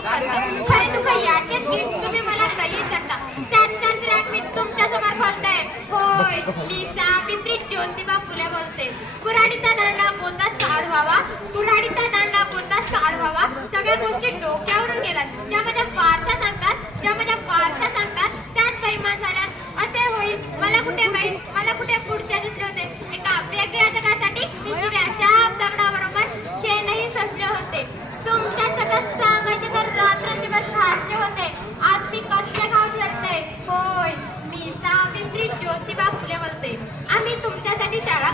सुरू करते खरे दुःख याचेच की तुम्ही मला ग्रहित धरता त्यांचाच राग मी तुमच्यासमोर बोलते होय मी सावित्री ज्योतिबा फुले बोलते. कुऱ्हाडीचा दांडा गोंदास आढवावा कुऱ्हाडीचा दांडा गोंदास आढवावा सगळ्या गोष्टी डोक्यावरून गेलात ज्या माझ्या फारसा सांगतात ज्या माझ्या फारसा सांगतात त्याच बैमान झाल्यात. असे होईल. मला कुठे माहीत? मला कुठे पुढच्या दुसऱ्या होते एका वेगळ्या जगासाठी मी शिव्या शाप दगडाबरोबर शेणही सजले होते तुमच्या शब्दात सांगायचे तर रात्रंदिवस हसले होते आज मी कसले गाव फिरते होय मी सावित्री ज्योतिबा फुले बोलते आम्ही तुमच्यासाठी शाळा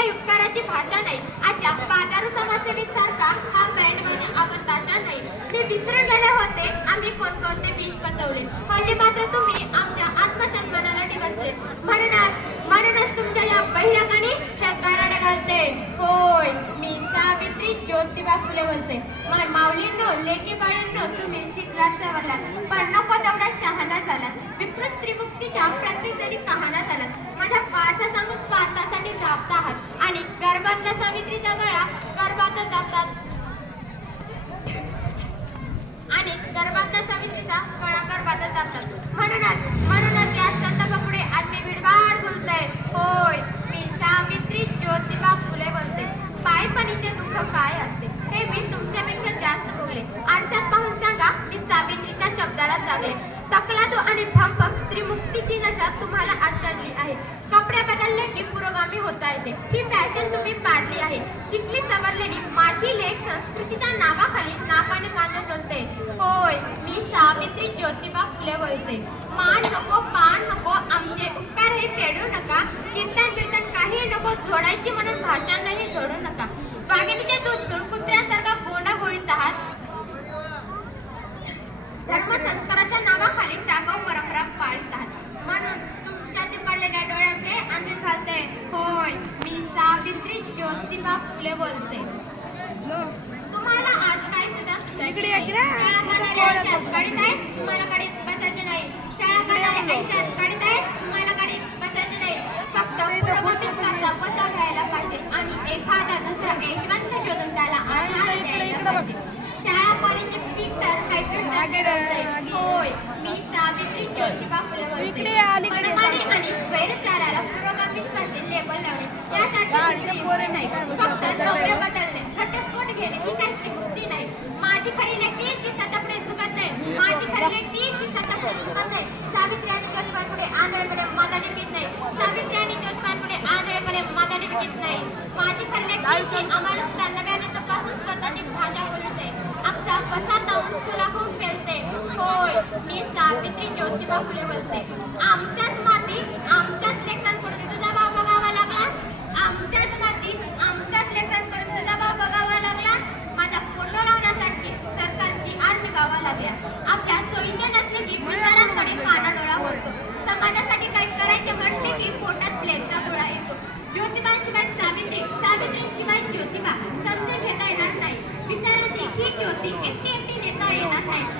काही उपकाराची भाषा नाही. आजच्या बाजारू समाजसेविक सारखा हा बँडमध्ये भाषा नाही. मी विसरून गेले होते आम्ही कोणकोणते विष पचवले. हल्ली मात्र तुम्ही आमच्या आत्मसन्मानाला डिवचले म्हणूनच म्हणूनच तुमच्या या बहिरगाने हे गाराडे घालते. होय मी सावित्री ज्योतिबा फुले बोलते. माय माऊलींनो लेकी बाळांनो तुम्ही शिकलात सवरलात आणि गर्भातल्या सावित्रीचा गळा जातात म्हणूनच म्हणूनच या संतापापुढे आज मी भिडभाड बोलते होय मी सावित्री ज्योतिबा फुले बोलते बायपणीचे दुःख काय असते हे मी तुमच्यापेक्षा जास्त बोलले आरशात पाहून सांगा मी सावित्रीच्या शब्दाला जागले तकलादू आणि भंपक स्त्रीमुक्तीची नशा तुम्हाला आचरली आहे पुरोगामी होता येते. ही फॅशन तुम्ही पाडली आहे. शिकली सवरलेली माझी लेख संस्कृतीच्या नावाखाली नाकाने कांदा चलते होय मी सावित्री ज्योतिबा फुले बोलते. मान नको पान नको आमचे उपकार हे फेडू नका. कीर्तन कीर्तन काही नको झोडायची म्हणून भाषांनाही तुम्हाला आज काय सुद्धा सुधायचे नाही. शाळा करणारे आयुष्यात गाडीत आहे तुम्हाला गाडीत बसायचे नाही. शाळा करणारे आयुष्यात गाडीत आहे तुम्हाला गाडीत बसायचे नाही. फक्त पुरोगामी मार्गाचा पसा घ्यायला पाहिजे. आणि एखादा दुसरा यशवंत शोधून त्याला आधार द्यायला पाहिजे. शाळा कॉलेजचे पीक तर हायब्रिड होय मी सावित्री ज्योतिबा फुले बोलते इकडे मनमानी आणि स्वैरचाराला पुरोगामी स्पर्धे लेबल लावणे यासाठी दुसरी नाही. घटस्फोट घेणे नाही माझी खरी तीच जी चुकत नाही माझी खरी तीच जी चुकत नाही सावित्री आणि ज्योतिबांपुढे आंधळेपणे नाही सावित्री आणि ज्योतिबांपुढे आंधळेपणे नाही माझी खरी तीच जी आम्हाला सुद्धा नव्याने तपासून स्वतःची भाषा बोलवते आमचा कसा ताऊन सुलाखून फेलते होय मी सावित्री ज्योतिबा फुले बोलते आमच्याच माती आम ติดเอ็นเตี้ที่นิดหน่อยนะแต่